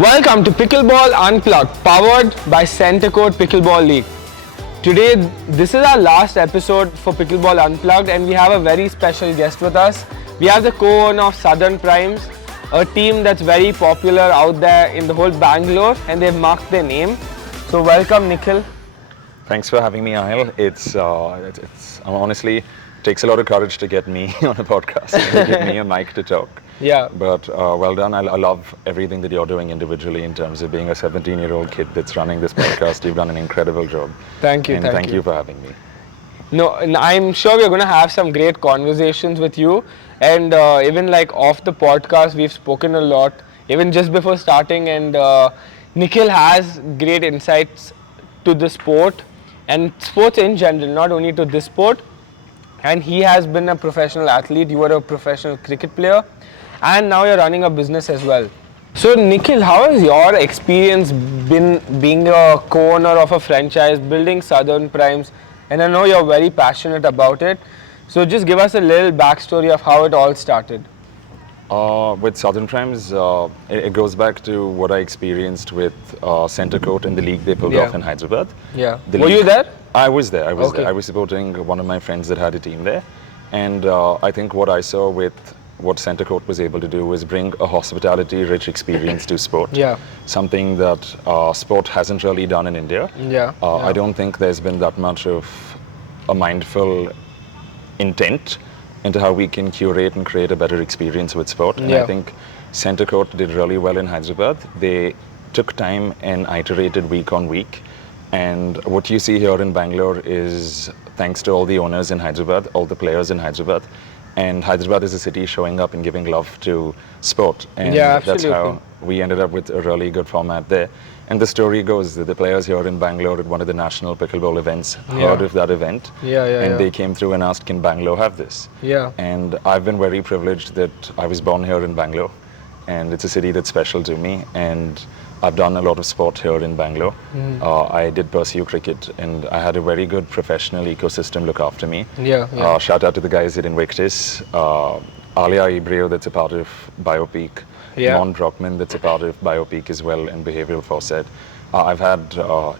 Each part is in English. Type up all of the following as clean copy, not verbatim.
Welcome to Pickleball Unplugged, powered by Centre Court Pickleball League. Today, this is our last episode for Pickleball Unplugged, and we have a very special guest with us. We have the co-owner of Southern Primes, a team that's very popular out there in the whole Bangalore, and they've marked their name. So welcome, Nikhil. Thanks for having me, Ahil. It's honestly takes a lot of courage to get me on a podcast and give me a mic to talk. Yeah. But well done. I love everything that you're doing individually in terms of being a 17-year-old kid that's running this podcast. You've done an incredible job. Thank you. And thank you for having me. No, and I'm sure we're going to have some great conversations with you. And even like off the podcast, we've spoken a lot, even just before starting. And Nikhil has great insights to the sport and sports in general, not only to this sport. And he has been a professional athlete. You were a professional cricket player. And now you're running a business as well. So Nikhil, how has your experience been being a co-owner of a franchise, building Southern Primes? And I know you're very passionate about it. So just give us a little backstory of how it all started. With Southern Primes, it goes back to what I experienced with Centre Court in the league they pulled off in Hyderabad. Yeah. Were you there? I was there. I was Okay. there. I was supporting one of my friends that had a team there. And I think what I saw with what Centre Court was able to do was bring a hospitality-rich experience to sport. Yeah. Something that sport hasn't really done in India. Yeah. I don't think there's been that much of a mindful intent into how we can curate and create a better experience with sport. And I think Centre Court did really well in Hyderabad. They took time and iterated week on week. And what you see here in Bangalore is thanks to all the owners in Hyderabad, all the players in Hyderabad. And Hyderabad is a city showing up and giving love to sport. And that's how we ended up with a really good format there. And the story goes that the players here in Bangalore at one of the national pickleball events heard of that event. And they came through and asked, can Bangalore have this? And I've been very privileged that I was born here in Bangalore. And it's a city that's special to me. And I've done a lot of sport here in Bangalore. I did pursue cricket, and I had a very good professional ecosystem look after me. Shout out to the guys at Invictus, Alia Ibreo, that's a part of Biopeak, Mon Brockman, that's a part of Biopeak as well, and Behavioral Foresight. I've had,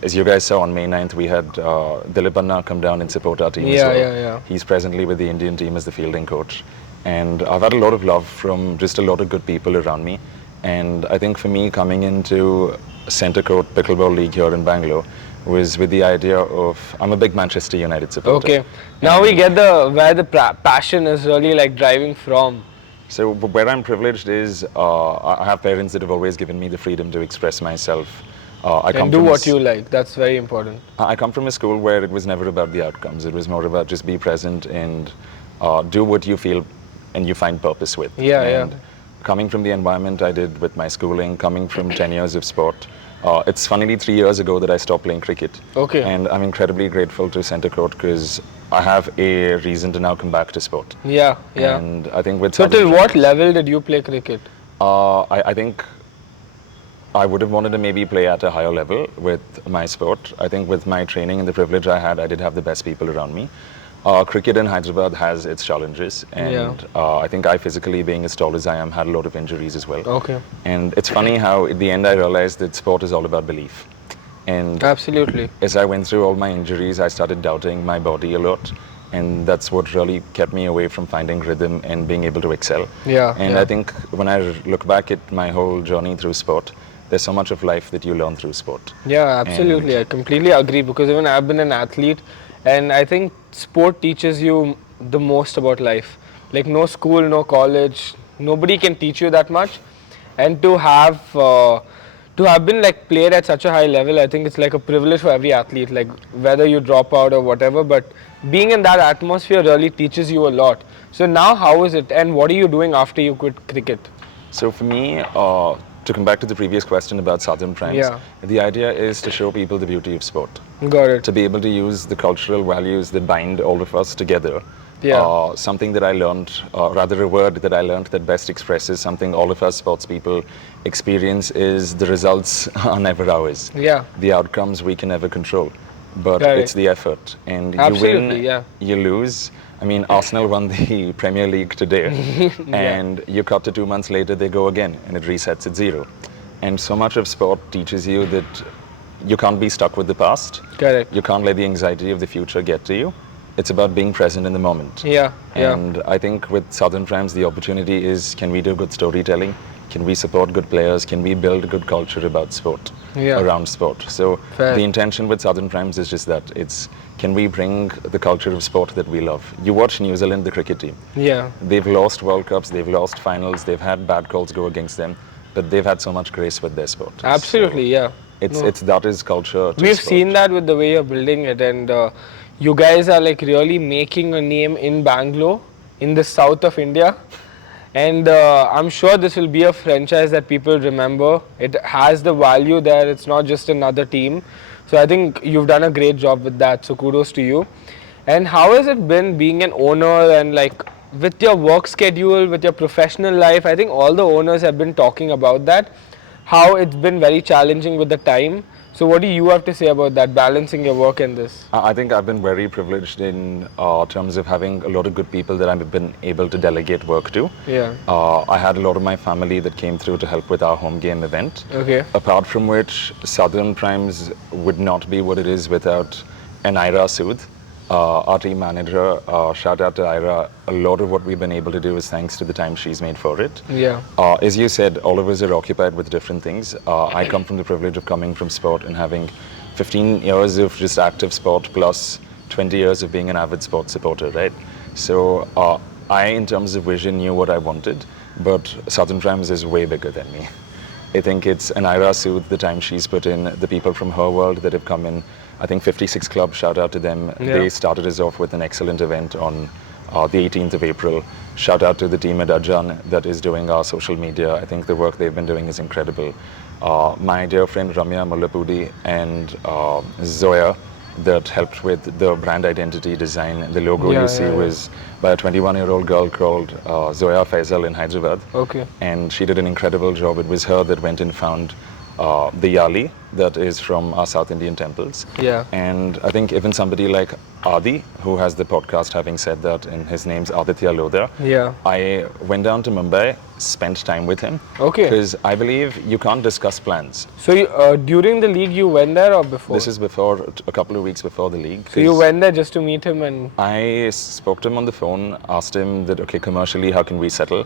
as you guys saw on May 9th, we had Dilip Anna come down and support our team as well. He's presently with the Indian team as the fielding coach. And I've had a lot of love from just a lot of good people around me. And I think for me, coming into Centre Court Pickleball League here in Bangalore was with the idea of, I'm a big Manchester United supporter. Okay, now we get where the passion is really like driving from. So where I'm privileged is I have parents that have always given me the freedom to express myself. And do what you like, that's very important. I come from a school where it was never about the outcomes. It was more about just be present and do what you feel and you find purpose with. Coming from the environment I did with my schooling, coming from 10 years of sport, it's funnily 3 years ago that I stopped playing cricket. And I'm incredibly grateful to Centre Court because I have a reason to now come back to sport. And I think with so till what level did you play cricket? I think I would have wanted to maybe play at a higher level with my sport. I think with my training and the privilege I had, I did have the best people around me. Cricket in Hyderabad has its challenges, and I think I physically, being as tall as I am, had a lot of injuries as well. And it's funny how at the end I realized that sport is all about belief. And as I went through all my injuries, I started doubting my body a lot, and that's what really kept me away from finding rhythm and being able to excel. I think when I look back at my whole journey through sport, there's so much of life that you learn through sport. I completely agree, because even I've been an athlete. And I think sport teaches you the most about life. Like no school, no college, nobody can teach you that much. And to have been like played at such a high level, I think it's like a privilege for every athlete, like whether you drop out or whatever, but being in that atmosphere really teaches you a lot. So now how is it, and what are you doing after you quit cricket? So for me, to come back to the previous question about Southern Primes, the idea is to show people the beauty of sport. Got it. To be able to use the cultural values that bind all of us together. Something that I learned, rather a word that I learned that best expresses something all of us sports people experience is the results are never ours. The outcomes we can never control. But it's the effort. And you win, you lose. I mean, Arsenal won the Premier League today, and you cut to 2 months later, they go again, and it resets at 0. And so much of sport teaches you that you can't be stuck with the past. Correct. You can't let the anxiety of the future get to you. It's about being present in the moment. Yeah. And I think with Southern Primes, the opportunity is, can we do good storytelling? Can we support good players? Can we build a good culture about sport, around sport? So Fair. the intention with Southern Primes is just that. It's, can we bring the culture of sport that we love? You watch New Zealand, the cricket team. Yeah. They've lost World Cups, they've lost finals, they've had bad calls go against them, but they've had so much grace with their sport. Absolutely, So it's that is culture. We've sport. seen that with the way you're building it, and you guys are like really making a name in Bangalore, in the south of India. And I'm sure this will be a franchise that people remember. It has the value there. It's not just another team. So I think you've done a great job with that. So kudos to you. And how has it been being an owner and like with your work schedule, with your professional life? I think all the owners have been talking about that. How it's been very challenging with the time. So what do you have to say about that, balancing your work and this? I think I've been very privileged in terms of having a lot of good people that I've been able to delegate work to. Yeah. I had a lot of my family that came through to help with our home game event. Okay. Apart from which, Southern Primes would not be what it is without an Ira Sood, our team manager. Shout out to Ira. A lot of what we've been able to do is thanks to the time she's made for it. Yeah. As you said, all of us are occupied with different things. I come from the privilege of coming from sport and having 15 years of just active sport plus 20 years of being an avid sports supporter, right? So I, in terms of vision, knew what I wanted, but Southern Primes is way bigger than me. I think it's an Ira Sood, the time she's put in, the people from her world that have come in. I think 56 Club, shout out to them. Yeah. They started us off with an excellent event on the 18th of April. Shout out to the team at Ajan that is doing our social media. I think the work they've been doing is incredible. My dear friend Ramya Mullapudi and Zoya that helped with the brand identity design. The logo you see was by a 21-year-old girl called Zoya Faisal in Hyderabad. Okay. And she did an incredible job. It was her that went and found the Yali that is from our South Indian temples. Yeah. And I think even somebody like Adi, who has the podcast, having said that, and his name's Aditya Lodha. Yeah. I went down to Mumbai, spent time with him. Okay. Because I believe you can't discuss plans. So you, during the league you went there or before? This is before, a couple of weeks before the league. So you went there just to meet him and... I spoke to him on the phone, asked him that, okay, commercially, how can we settle?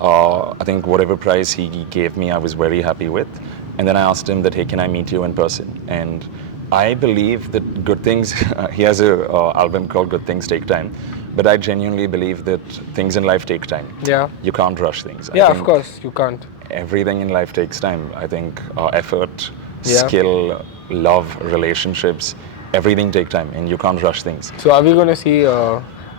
I think whatever price he gave me, I was very happy with. And then I asked him that, hey, can I meet you in person? And I believe that good things, he has an album called Good Things Take Time, but I genuinely believe that things in life take time. Yeah. You can't rush things. Yeah, of course, you can't. Everything in life takes time. I think effort, Yeah. skill, love, relationships, everything take time and you can't rush things. So are we going to see,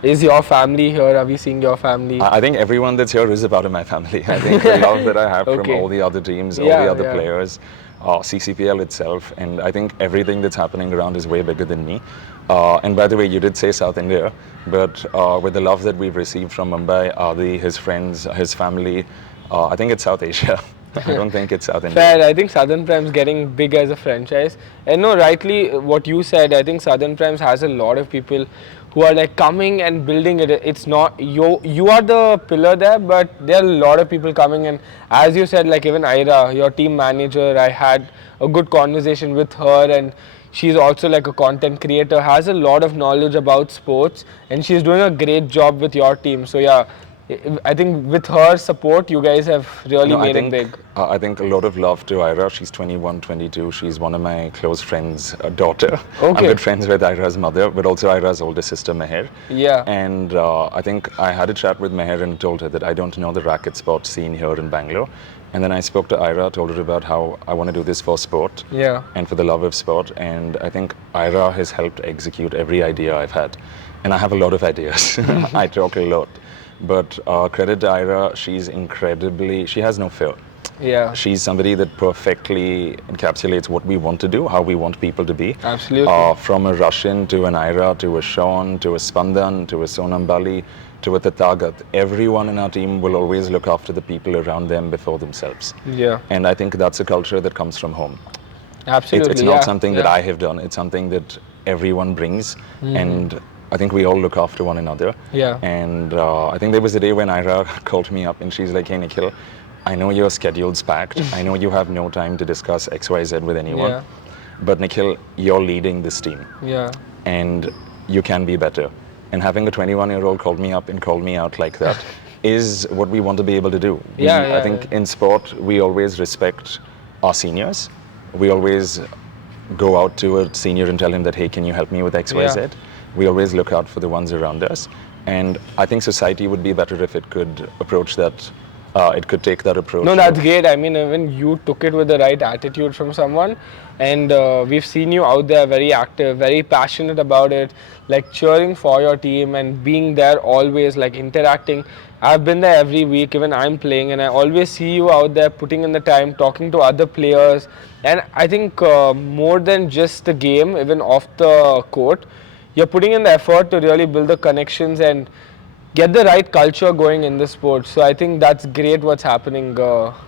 is your family here? Are we seeing your family? I think everyone that's here is a part of my family. I think the love that I have from all the other teams, all the other players, CCPL itself, and I think everything that's happening around is way bigger than me. And by the way, you did say South India, but with the love that we've received from Mumbai, Adi, his friends, his family, I think it's South Asia. I don't think it's South India. Fair. I think Southern Primes getting big as a franchise. And no, rightly what you said, I think Southern Primes has a lot of people who are like coming and building it. It's not, you are the pillar there, but there are a lot of people coming. And as you said, like even Ira, your team manager, I had a good conversation with her, and she's also like a content creator, has a lot of knowledge about sports, and she's doing a great job with your team. So yeah, I think with her support, you guys have really made it big. I think a lot of love to Ira. She's 21, 22. She's one of my close friends' daughter. Okay. I'm good friends with Ira's mother, but also Ira's older sister, Meher. Yeah. And I think I had a chat with Meher and told her that I don't know the racket sport scene here in Bangalore. And then I spoke to Ira, told her about how I want to do this for sport and for the love of sport. And I think Ira has helped execute every idea I've had. And I have a lot of ideas. I talk a lot. But credit to Ira, she's incredibly, she has no fear. Yeah. She's somebody that perfectly encapsulates what we want to do, how we want people to be. Absolutely. From a Russian to an Ira to a Sean to a Spandan to a Sonam Bali to a Tathagat, everyone in our team will always look after the people around them before themselves. Yeah. And I think that's a culture that comes from home. Absolutely. It's not something that I have done, it's something that everyone brings. And I think we all look after one another. Yeah. And I think there was a day when Ira called me up and she's like, hey Nikhil, I know your schedule's packed. I know you have no time to discuss XYZ with anyone. Yeah. But Nikhil, you're leading this team. Yeah. And you can be better. And having a 21-year-old call me up and call me out like that is what we want to be able to do. I think in sport, we always respect our seniors. We always go out to a senior and tell him that, hey, can you help me with XYZ? Yeah. We always look out for the ones around us. And I think society would be better if it could approach that, it could take that approach. No, that's great. I mean, even you took it with the right attitude from someone. And we've seen you out there very active, very passionate about it, like cheering for your team and being there always, like interacting. I've been there every week, even I'm playing, and I always see you out there putting in the time, talking to other players. And I think more than just the game, even off the court, you're putting in the effort to really build the connections and get the right culture going in the sport. So I think that's great what's happening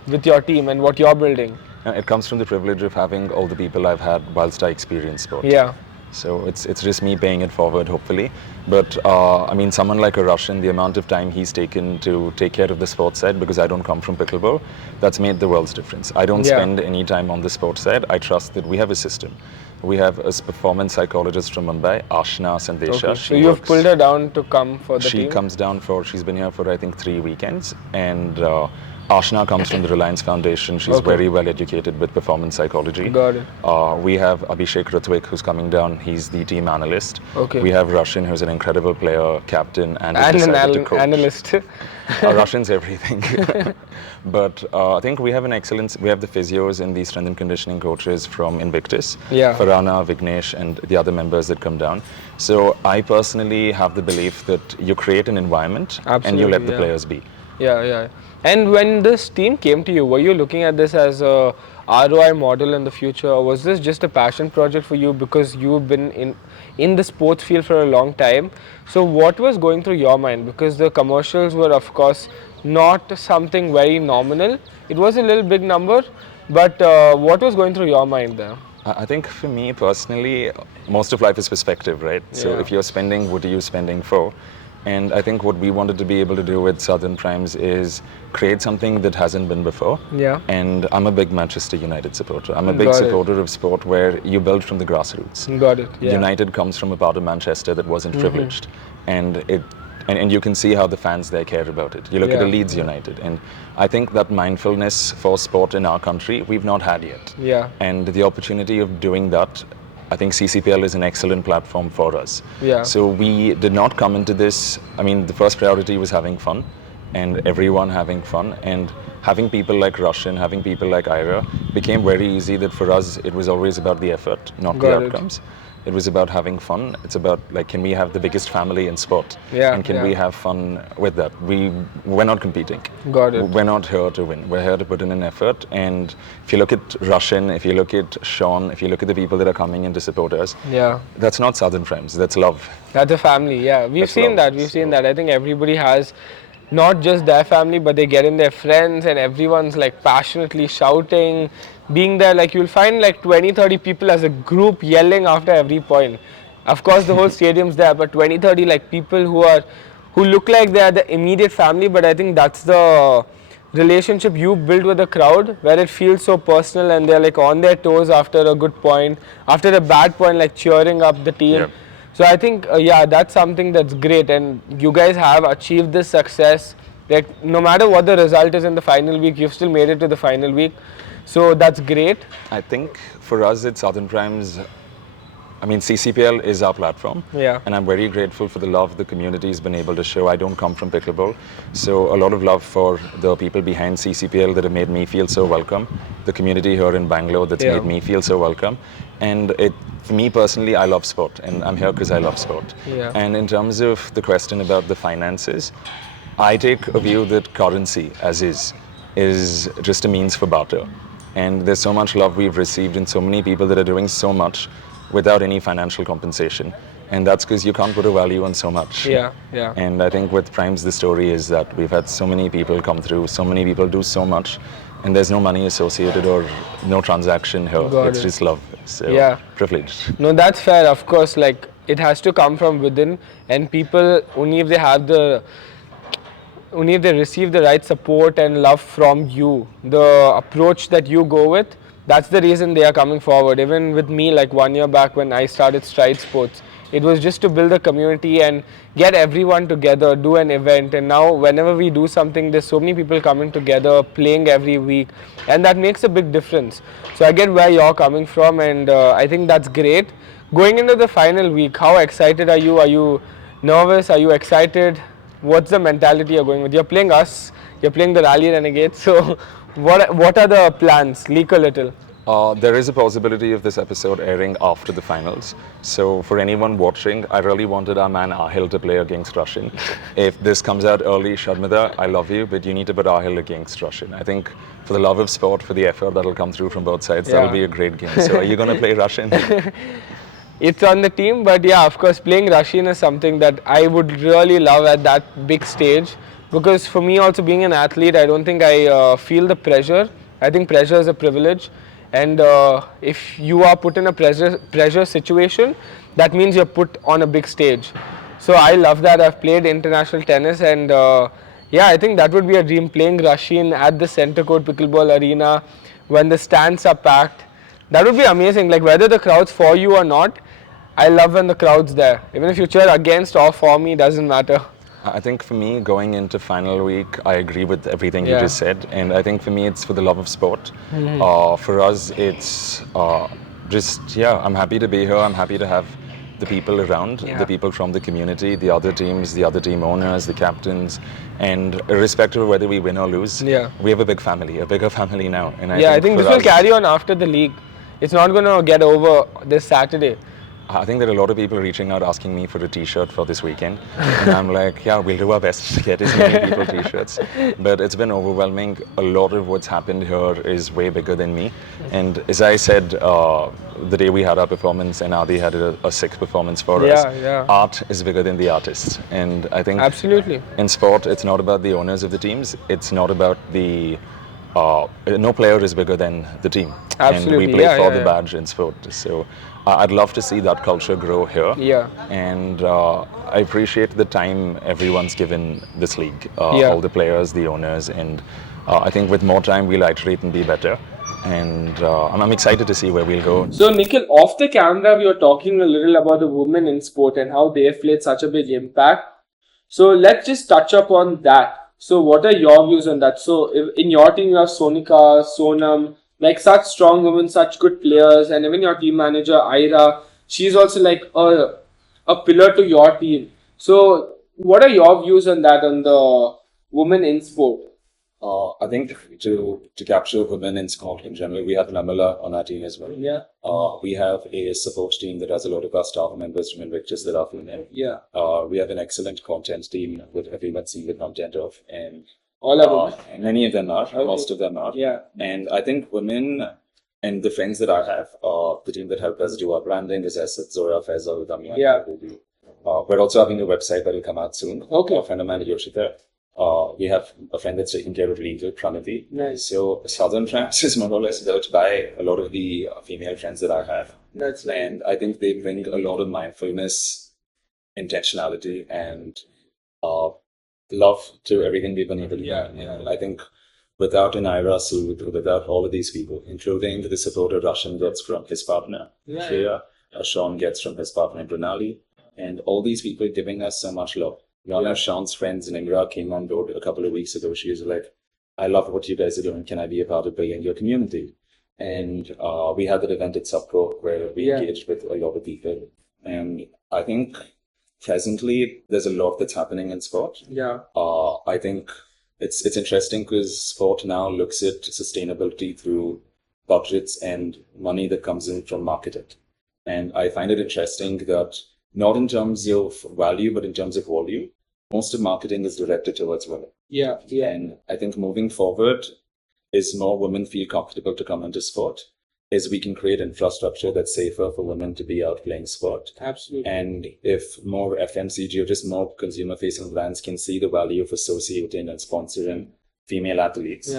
with your team and what you're building. It comes from the privilege of having all the people I've had whilst I experience sport. Yeah. So it's just me paying it forward, hopefully. But I mean, someone like a Russian, the amount of time he's taken to take care of the sports side, because I don't come from pickleball, that's made the world's difference. I don't spend any time on the sports side. I trust that we have a system. We have a performance psychologist from Mumbai, Ashna Sandesha. Okay. So you've pulled her down to come for the team? She comes down she's been here for I think 3 weekends. And Ashna comes from the Reliance Foundation. She's very well educated with performance psychology. Got it. We have Abhishek Ritwik, who's coming down. He's the team analyst. Okay. We have Russian, who's an incredible player, captain, and an analyst. Russian's everything. But I think we have an excellence. We have the physios and the strength and conditioning coaches from Invictus. Yeah. Farana, Vignesh, and the other members that come down. So I personally have the belief that you create an environment and you let the players be. Yeah. And when this team came to you, were you looking at this as a ROI model in the future, or was this just a passion project for you because you've been in the sports field for a long time? So what was going through your mind? Because the commercials were, of course, not something very nominal. It was a little big number, but what was going through your mind there? I think for me personally, most of life is perspective, right? So if you're spending, what are you spending for? And I think what we wanted to be able to do with Southern Primes is create something that hasn't been before. Yeah. And I'm a big Manchester United supporter. I'm a big supporter of sport where you build from the grassroots. Got it. Yeah. United comes from a part of Manchester that wasn't privileged. And you can see how the fans there care about it. You look at the Leeds United, and I think that mindfulness for sport in our country, we've not had yet. Yeah. And the opportunity of doing that, I think CCPL is an excellent platform for us. Yeah. So we did not come into this, I mean, the first priority was having fun and everyone having fun, and having people like Russian, having people like Ira became very easy. That for us, it was always about the effort, not the outcomes. It was about having fun. It's about, like, can we have the biggest family in sport? Yeah. And can we have fun with that? We're not competing. Got it. We're not here to win. We're here to put in an effort. And if you look at Russian, if you look at Sean, if you look at the people that are coming in to support us, that's not Southern Friends. That's love. That's a family. Yeah, we've seen that. We've seen that. I think everybody has not just their family, but they get in their friends, and everyone's like passionately shouting, being there. Like you'll find like 20-30 people as a group yelling after every point. Of course the whole stadium's there, but 20-30 like people who look like they are the immediate family. But I think that's the relationship you build with the crowd, where it feels so personal, and they're like on their toes after a good point, after a bad point, like cheering up the team. Yep. So I think, that's something that's great, and you guys have achieved this success. Like no matter what the result is in the final week, you've still made it to the final week. So that's great. I think for us at Southern Primes, I mean, CCPL is our platform. Yeah. And I'm very grateful for the love the community has been able to show. I don't come from pickleball, so a lot of love for the people behind CCPL that have made me feel so welcome. The community here in Bangalore that's made me feel so welcome. And for me personally, I love sport, and I'm here because I love sport. Yeah. And in terms of the question about the finances, I take a view that currency, as is just a means for barter. And there's so much love we've received, and so many people that are doing so much without any financial compensation. And that's because you can't put a value on so much. Yeah. And I think with Primes, the story is that we've had so many people come through, so many people do so much, and there's no money associated or no transaction here. It's just love. So privileged. No, that's fair. Of course, like it has to come from within, and people only if they have the only if they receive the right support and love from you, the approach that you go with, that's the reason they are coming forward. Even with me, like 1 year back when I started Stride Sports, it was just to build a community and get everyone together, do an event. And now whenever we do something, there's so many people coming together, playing every week, and that makes a big difference. So I get where you're coming from, and I think that's great. Going into the final week, how excited are you? Are you nervous? Are you excited? What's the mentality you're going with? You're playing us, you're playing the Rally Renegades. So what are the plans? Leak a little. There is a possibility of this episode airing after the finals. So for anyone watching, I really wanted our man Ahil to play against Russian. If this comes out early, Shadmada, I love you, but you need to put Ahil against Russian. I think for the love of sport, for the effort that'll come through from both sides, that'll be a great game. So are you going to play Russian? It's on the team, but yeah, of course, playing Russian is something that I would really love at that big stage. Because for me, also being an athlete, I don't think I feel the pressure. I think pressure is a privilege, and if you are put in a pressure situation, that means you're put on a big stage. So I love that. I've played international tennis, and yeah, I think that would be a dream, playing Russian at the Centre Court Pickleball Arena when the stands are packed. That would be amazing. Like whether the crowd's for you or not, I love when the crowd's there. Even if you cheer against or for me, doesn't matter. I think for me, going into final week, I agree with everything you just said. And I think for me, it's for the love of sport. For us, it's I'm happy to be here. I'm happy to have the people around, the people from the community, the other teams, the other team owners, the captains. And irrespective of whether we win or lose, we have a big family, a bigger family now. And I think this will carry on after the league. It's not going to get over this Saturday. I think there are a lot of people reaching out asking me for a t-shirt for this weekend. And I'm like, yeah, we'll do our best to get as many people t-shirts. But it's been overwhelming. A lot of what's happened here is way bigger than me. And as I said, the day we had our performance and Adi had a sick performance for us, art is bigger than the artist. And I think absolutely in sport, it's not about the owners of the teams. It's not about the... no player is bigger than the team. Absolutely. And we play for the badge in sport. So I'd love to see that culture grow here. And I appreciate the time everyone's given this league. All the players, the owners, and I think with more time we'll iterate and be better. And I'm excited to see where we'll go. So Nikhil, off the camera we were talking a little about the women in sport and how they've played such a big impact. So let's just touch upon that. So what are your views on that? So if in your team you have Sonika, Sonam, like such strong women, such good players, and even your team manager Ira, she's also like a pillar to your team. So what are your views on that, on the women in sport? I think to capture women in sport in general, we have Namala on our team as well. We have a support team that has a lot of our staff members from Invictus that are female. We have an excellent content team with everyone seeing the content of, and all of them. Many of them are, most of them are. And I think women and the friends that I have, the team that help us do our branding is Asad, Zora, Faisal, Damia. We're also having a website that will come out soon. A friend of mine, Yoshita. We have a friend that's taking care of legal, Pranati. Nice. So Southern France is more or less built by a lot of the female friends that I have. That's nice. And I think they bring a lot of mindfulness, intentionality, and love to everything we've been able to do. I think without an Ira suit, without all of these people, including the support that Russian gets from his partner, Shreya, Sean gets from his partner, Brunali, and all these people giving us so much love. One of Sean's friends, Nimra, came on board a couple of weeks ago. She was like, I love what you guys are doing. Can I be a part of building your community? And we had that event at Subco where we engaged with a lot of people. And I think presently there's a lot that's happening in sport. I think it's interesting because sport now looks at sustainability through budgets and money that comes in from marketing. And I find it interesting that not in terms of value, but in terms of volume, most of marketing is directed towards women. And I think moving forward, as more women feel comfortable to come into sport, is we can create infrastructure that's safer for women to be out playing sport. Absolutely. And if more FMCG or just more consumer-facing brands can see the value of associating and sponsoring female athletes,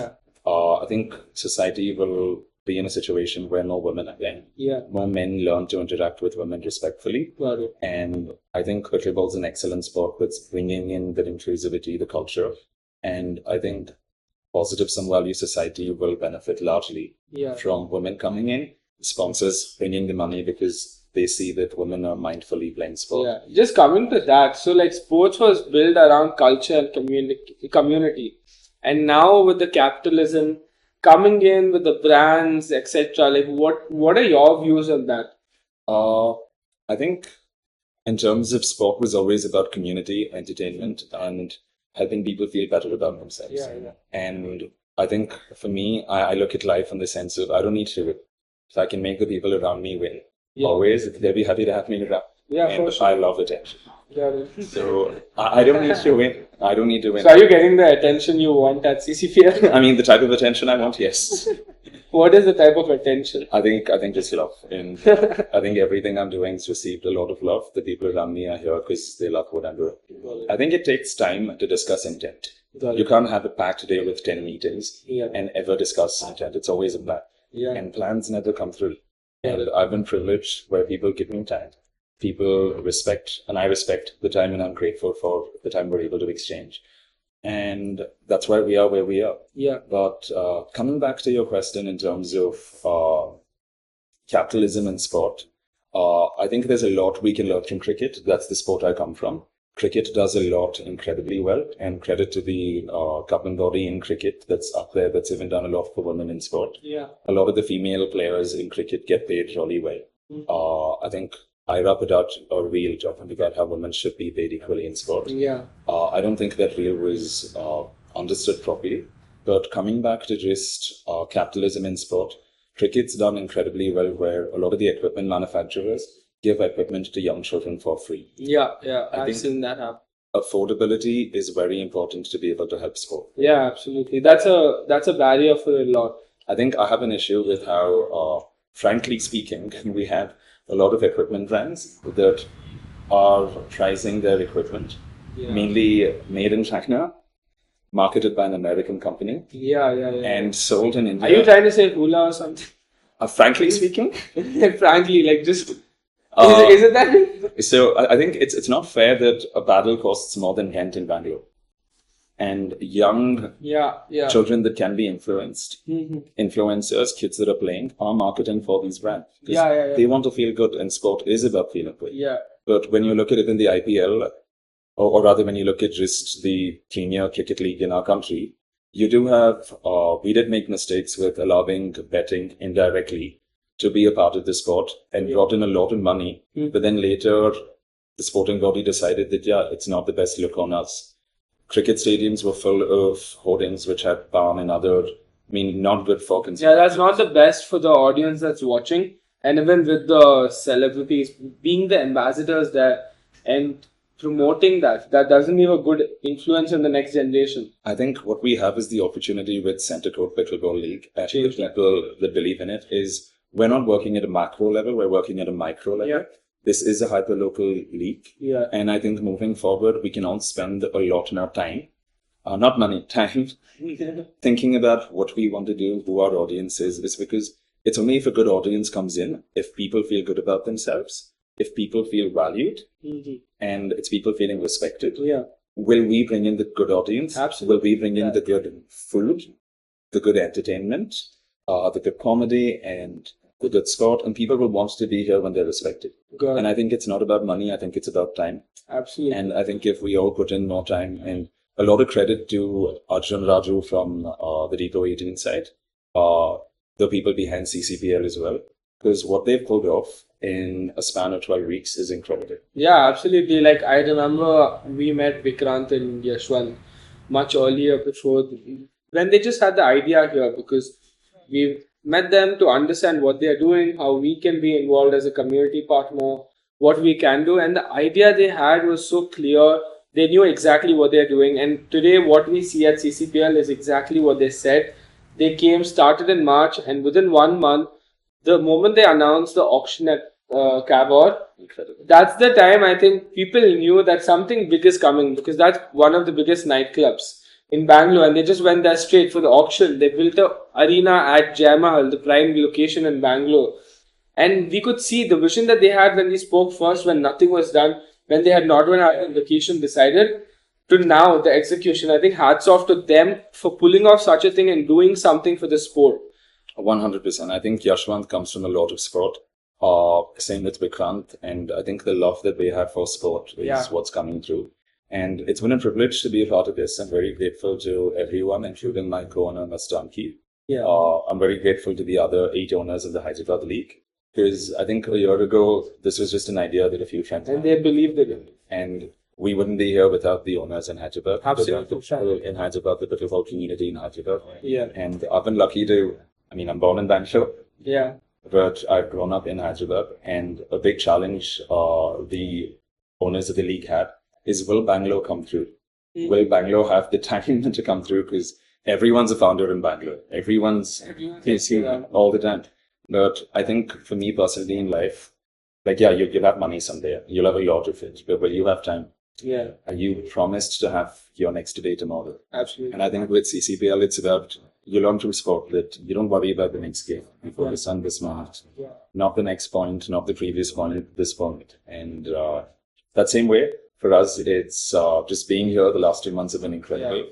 I think society will be in a situation where more women are playing. More men learn to interact with women respectfully. And I think pickleball is an excellent sport that's bringing in the inclusivity, the culture And I think positive sum value society will benefit largely from women coming in, sponsors bringing the money because they see that women are mindfully playing sport. Yeah, just coming to that. So, like, sports was built around culture and community. And now with the capitalism coming in with the brands, etc., like, what are your views on that? I think in terms of sport was always about community, entertainment, and helping people feel better about themselves. Yeah. And I think for me, I look at life in the sense of I don't need to win. If I can make the people around me win, always, they'll be happy to have me around. Yeah, and for sure. I love attention. Yeah. So I don't need to win. I don't need to win. So, are you getting the attention you want at CCPL? I mean, the type of attention I want, yes. What is the type of attention? I think just love. And I think everything I'm doing has received a lot of love. The people around me are here because they love what I'm doing. I think it takes time to discuss intent. You can't have a packed day with 10 meetings and ever discuss intent. It's always a plan. And plans never come through. And I've been privileged where people give me time. People respect, and I respect the time, and I'm grateful for the time we're able to exchange. And that's why we are where we are. Yeah. But coming back to your question in terms of capitalism and sport, I think there's a lot we can learn from cricket. That's the sport I come from. Cricket does a lot incredibly well, and credit to the government body in cricket that's up there, that's even done a lot for women in sport. Yeah. A lot of the female players in cricket get paid really well. I think Ira put out a reel talking about how women should be paid equally in sport. Yeah. I don't think that reel was understood properly. But coming back to just capitalism in sport, cricket's done incredibly well where a lot of the equipment manufacturers give equipment to young children for free. Yeah, I've seen that happen. Affordability is very important to be able to help sport. Yeah, absolutely. That's a barrier for a lot. I think I have an issue with how, frankly speaking, we have a lot of equipment brands that are pricing their equipment, mainly made in China, marketed by an American company, and sold in India. Are you trying to say hula or something? Frankly speaking? Frankly, like just... is it that? So I think it's not fair that a paddle costs more than rent in Bangalore. And young children that can be influenced, influencers, kids that are playing, are marketing for these brands. They want to feel good, and sport is about feeling good. But when you look at it in the IPL, or rather when you look at just the Premier Cricket League in our country, you do have, we did make mistakes with allowing betting indirectly to be a part of the sport and brought in a lot of money. But then later, the sporting body decided that, it's not the best look on us. Cricket stadiums were full of hoardings which had palm and other, not good for consumers. Yeah, that's not the best for the audience that's watching. And even with the celebrities being the ambassadors there and promoting that doesn't leave a good influence on the next generation. I think what we have is the opportunity with Centre Court Pickleball League, and the people that believe in it, is we're not working at a macro level, we're working at a micro level. This is a hyper-local league. And I think moving forward, we can all spend a lot in our time, not money, time, thinking about what we want to do, who our audience is because it's only if a good audience comes in, if people feel good about themselves, if people feel valued, and it's people feeling respected, will we bring in the good audience? Absolutely. Will we bring in the good food, the good entertainment, the good comedy, and the good sport, and people will want to be here when they're respected. And I think it's not about money, I think it's about time. Absolutely. And I think if we all put in more time, and a lot of credit to Arjun Raju from the Depot 18 side, the people behind CCPL as well, because what they've pulled off in a span of 12 weeks is incredible. Yeah, absolutely. Like, I remember we met Vikrant and Yashwant much earlier before, when they just had the idea here, because we met them to understand what they are doing, how we can be involved as a community partner, what we can do. And the idea they had was so clear. They knew exactly what they're doing. And today what we see at CCPL is exactly what they said. They started in March, and within 1 month, the moment they announced the auction at Cabot, that's the time I think people knew that something big is coming, because that's one of the biggest nightclubs in Bangalore, and they just went there straight for the auction. They built an arena at Jai Mahal, the prime location in Bangalore. And we could see the vision that they had when they spoke first, when nothing was done, when they had not even had a location decided. to now the execution. I think hats off to them for pulling off such a thing and doing something for the sport. 100%. I think Yashwant comes from a lot of sport. Same with Vikrant, and I think the love that they have for sport is what's coming through. And it's been a privilege to be a part of this. I'm very grateful to everyone, including my co-owner, Mr. Ankit. I'm very grateful to the other 8 owners of the Hyderabad League, because I think a year ago, this was just an idea that a few friends had. And they believed in it. And we wouldn't be here without the owners in Hyderabad. Absolutely. In Hyderabad, the pickleball community in Hyderabad. Yeah. And I've been lucky to, I'm born in Bangalore. Yeah. But I've grown up in Hyderabad, and a big challenge the owners of the league had is, will Bangalore come through? Will Bangalore have the time to come through? Because everyone's a founder in Bangalore. Everyone's facing all the time. But I think for me personally in life, you'll have money someday. You'll have a lot of it. But will you have time? Yeah. Are you promised to have your next day tomorrow? Absolutely. And I think with CCPL, it's about, you learn through sport that you don't worry about the next game. You focus on this moment. Not the next point, not the previous point, this point. And that same way, for us, it's just being here. The last 2 months have been incredible.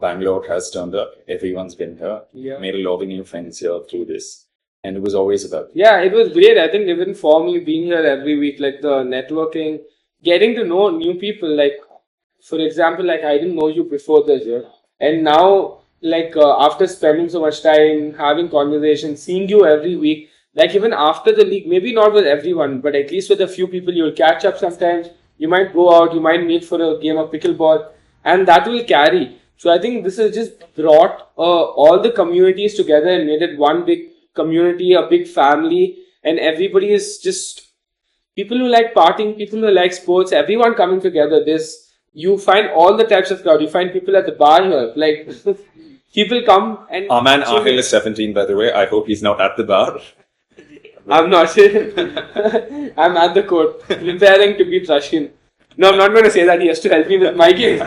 Bangalore has turned up. Everyone's been here. Made a lot of new friends here through this. And it was always about... Yeah, it was great. I think even for me, being here every week, like the networking, getting to know new people. Like, for example, like I didn't know you before this year. And now, like after spending so much time, having conversations, seeing you every week, like even after the league, maybe not with everyone, but at least with a few people, you'll catch up sometimes. You might go out, you might meet for a game of pickleball, and that will carry. So I think this has just brought all the communities together and made it one big community, a big family, and everybody is just people who like partying, people who like sports, everyone coming together. You find all the types of crowd. You find people at the bar here, like people come and... Our man Nikhil is 17, by the way. I hope he's not at the bar. I'm not. I'm at the court, preparing to beat Russian. No, I'm not going to say that. He has to help me with my game.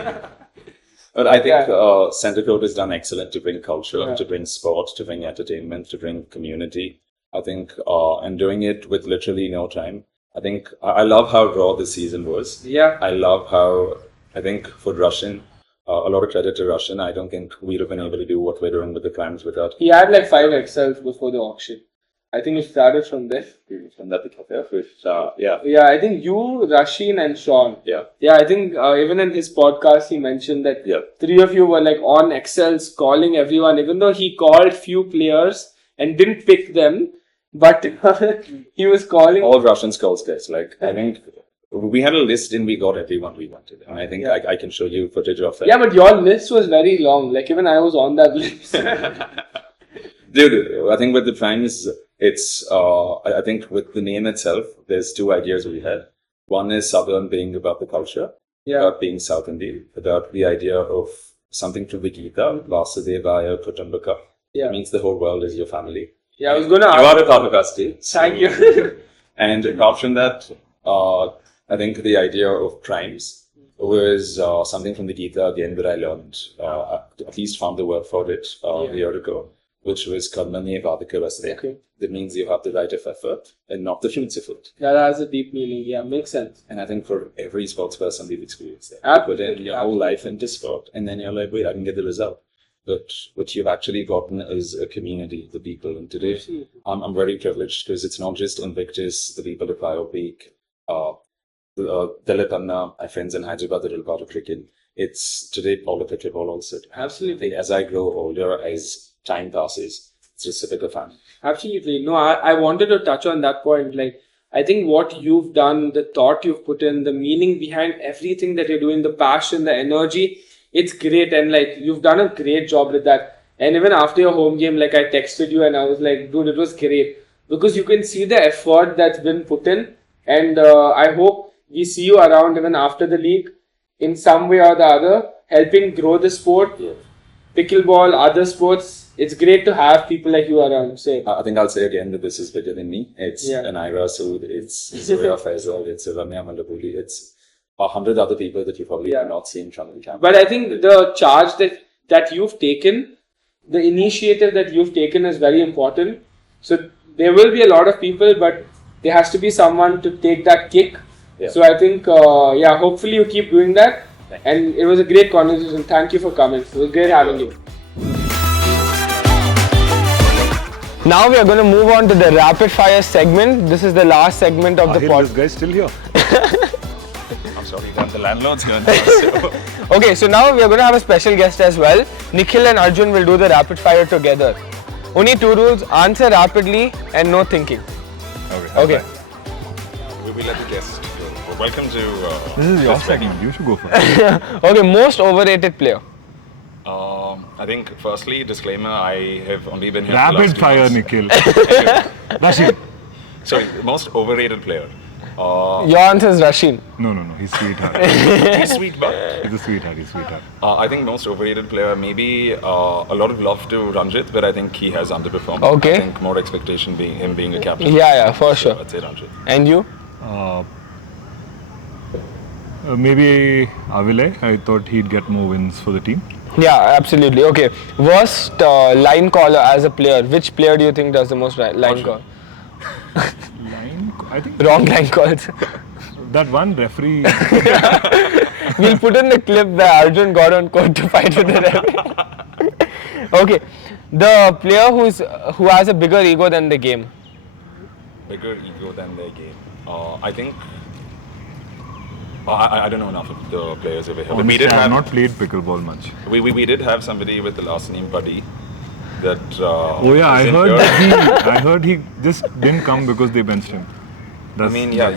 But I think Centre Court has done excellent to bring culture, to bring sport, to bring entertainment, to bring community. I think, and doing it with literally no time. I think, I love how raw this season was. Yeah. I love how, I think for Russian, a lot of credit to Russian. I don't think we'd have been able to do what we're doing with the climbs without... He had like 5 XLs before the auction. I think it started from there. From that yeah. Yeah, I think you, Rashin and Sean. Yeah. Yeah, I think even in his podcast, he mentioned that 3 of you were like on XLs calling everyone, even though he called few players and didn't pick them. But he was calling... All Russians calls this. Like, I think we had a list and we got everyone we wanted. And I think I can show you footage of that. Yeah, but your list was very long. Like, even I was on that list. Dude, I think with the times... It's, I think with the name itself, there's 2 ideas we had. One is Southern being about the culture, about being South Indian, about the idea of something to the Gita, Vasudevaya Kutumbaka. It means the whole world is your family. Yeah, I was going to ask. You are a part of us, Steve. Thank you. And apart from that, I think the idea of crimes was something from the Gita again that I learned, at least found the word for it a year ago, which was Karmanye Vadika Vasre. Okay. That means you have the right of effort and not the fruits of it. Yeah, that has a deep meaning. Yeah, makes sense. And I think for every sports person, we've experienced that. Absolutely. You put in your whole life into sport, and then you're like, wait, I can get the result. But what you've actually gotten is a community, the people. And today, I'm very privileged because it's not just Invictus, the people of Bio Peak, Dilip Anna, my friends in Hyderabad that are part of cricket. It's today all of pickleball also. Absolutely. As I grow older, as time passes, it's just a bigger fan. Absolutely. No, I wanted to touch on that point. Like, I think what you've done, the thought you've put in, the meaning behind everything that you're doing, the passion, the energy, it's great. And like, you've done a great job with that. And even after your home game, like I texted you and I was like, dude, it was great. Because you can see the effort that's been put in. And I hope we see you around even after the league in some way or the other, helping grow the sport, pickleball, other sports. It's great to have people like you around. Say, I think I'll say again that this is bigger than me. It's an Ira Sood, it's Zoya Faisal, it's Ramya Mandapuli, it's 100 other people that you probably have not seen from the camp. But I think the charge that you've taken, the initiative that you've taken is very important. So there will be a lot of people, but there has to be someone to take that kick. So I think, hopefully you keep doing that. And it was a great conversation. Thank you for coming. It was great having you. Now we are going to move on to the rapid fire segment. This is the last segment of the podcast. This guy's still here. I'm sorry, the landlord's going to. Okay, so now we are going to have a special guest as well. Nikhil and Arjun will do the rapid fire together. Only 2 rules: answer rapidly and no thinking. Okay. We will let the guests go. Welcome to. This is your segment. You should go for it. Okay, most overrated player. I think, firstly, disclaimer, I have only been here Rapid for the last 2 fire, months. Nikhil. Rashid. Sorry, most overrated player. Your answer is Rasheen. No. He's sweetheart. He's sweet, but He's a sweetheart. I think most overrated player, maybe a lot of love to Ranjit, but I think he has underperformed. Okay. I think more expectation him being a captain. Yeah, for sure. I'd say Ranjit. And you? Maybe Avile. I thought he'd get more wins for the team. Yeah, absolutely. Okay. Worst line caller as a player. Which player do you think does the most line call? I think Wrong line calls. that one referee. We'll put in the clip where Arjun got on court to fight with the referee. Okay. The player who has a bigger ego than the game. Bigger ego than their game. I think. I don't know enough of the players over here. But we Honestly, did I have have not played pickleball much. we did have somebody with the last name Buddy. That. Oh yeah, I is in heard here. I heard he just didn't come because they benched him. I mean, yeah.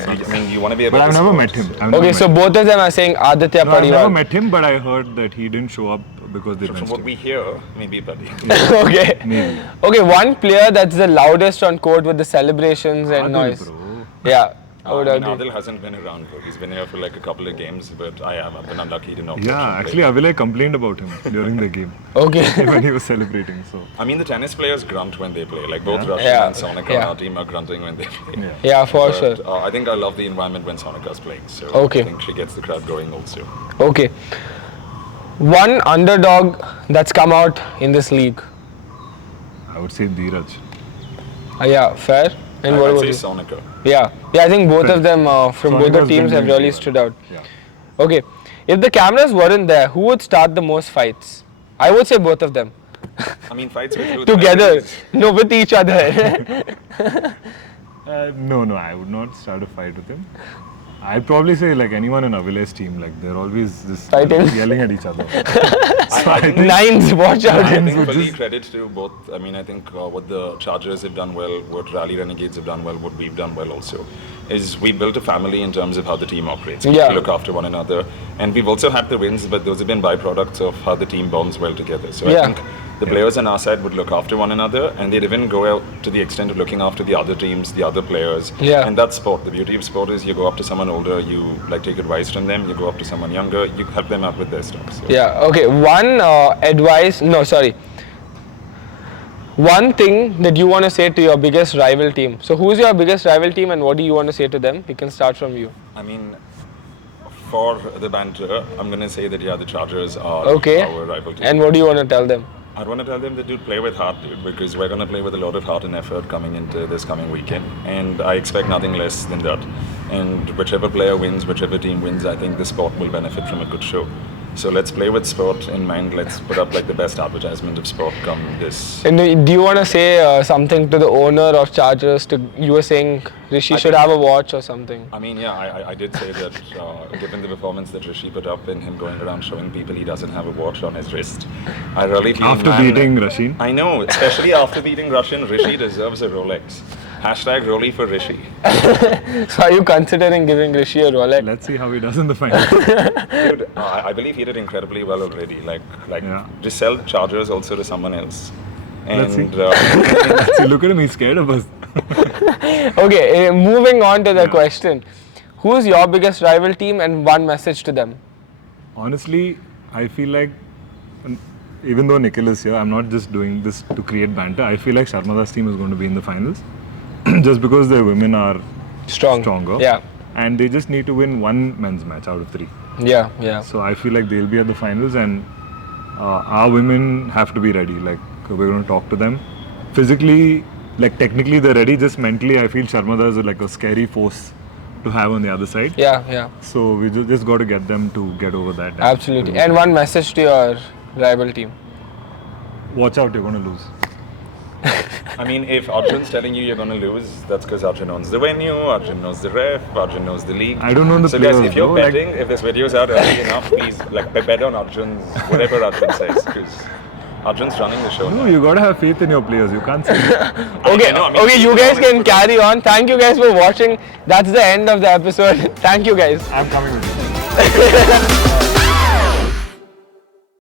You want to be a But better I've never sport, met him. so- I've never Okay, met so him. both of them are saying Aditya No, I've never Pariwal. met him, but I heard that he didn't show up because they From benched what him. we hear, maybe Buddy. Okay. Maybe. Okay, one player that's the loudest on court with the celebrations and Adil, noise. bro. Yeah, I would I mean, agree. Adil hasn't been around. Bro. He's been here for like a couple of games, but I've been unlucky to not watch him Yeah, play. actually, Avile complained about him during the game Okay. when he was celebrating. So I mean, the tennis players grunt when they play. Like both Yeah. Russian Yeah. and Sonika Yeah. on our team are grunting when they play. Yeah, for But, sure. I think I love the environment when Sonika's playing. So Okay. I think she gets the crowd going also. Okay. One underdog that's come out in this league. I would say Dheeraj. Yeah, fair. And what I'd about say you? Sonika. Yeah, I think both of them from both the Sonika's teams been have doing really well. stood out. Yeah. Okay, if the cameras weren't there, who would start the most fights? I would say both of them. I mean, fights with who? Together. No, with each other. No, I would not start a fight with him. I'd probably say like anyone in Avile's team, like they're always just Fighting. yelling at each other. I think Nines, watch out. I think would fully just- credit to both. I mean, I think what the Chargers have done well, what Rally Renegades have done well, what we've done well also, is we built a family in terms of how the team operates. Yeah. We look after one another. And we've also had the wins, but those have been byproducts of how the team bonds well together. So Yeah. I think the players on our side would look after one another, and they'd even go out to the extent of looking after the other teams, the other players. Yeah. And that's sport. The beauty of sport is you go up to someone older, you like take advice from them, you go up to someone younger, you help them out with their stuff. So. Yeah, okay. One thing that you want to say to your biggest rival team. So, who's your biggest rival team and what do you want to say to them? We can start from you. I mean, for the banter, I'm going to say that, yeah, the Chargers are Okay. our rival team. And what do you want to tell them? I want to tell them that, dude, play with heart, dude, because we're going to play with a lot of heart and effort coming into this coming weekend. And I expect nothing less than that. And whichever player wins, whichever team wins, I think the sport will benefit from a good show. So let's play with sport in mind. Let's put up like the best advertisement of sport come this. And do you want to say something to the owner of Chargers? You were saying Rishi should have a watch or something. I mean, yeah, I did say that given the performance that Rishi put up in him going around showing people he doesn't have a watch on his wrist, I really feel After beating Rasheen. I know, especially after beating Russian, Rishi deserves a Rolex. Hashtag Rolly for Rishi. So, are you considering giving Rishi a Rolex? Let's see how he does in the final. Dude, I believe he did incredibly well already. Like Yeah. just sell Chargers also to someone else. And Let's see. See, look at him, he's scared of us. Okay, moving on to the question. Who's your biggest rival team and one message to them? Honestly, I feel like even though Nikhil is here, I'm not just doing this to create banter. I feel like Sharmada's team is going to be in the finals just because the women are stronger. Yeah. And they just need to win one men's match out of 3. Yeah. So I feel like they'll be at the finals, and our women have to be ready. Like, we're going to talk to them. Physically, like technically they're ready, just mentally I feel Sharmada is like a scary force to have on the other side. Yeah. So we just got to get them to get over that. Absolutely. And one message to your rival team. Watch out, you're going to lose. I mean, if Arjun's telling you you're going to lose, that's because Arjun owns the venue, Arjun knows the ref, Arjun knows the league. I don't know the so players. So guys, if you're though, betting, if this video's out early enough, please bet on Arjun's, whatever Arjun says, because Arjun's running the show No, now. you got to have faith in your players. You can't say Okay, you guys can carry on. Thank you guys for watching. That's the end of the episode. Thank you guys. I'm coming with you.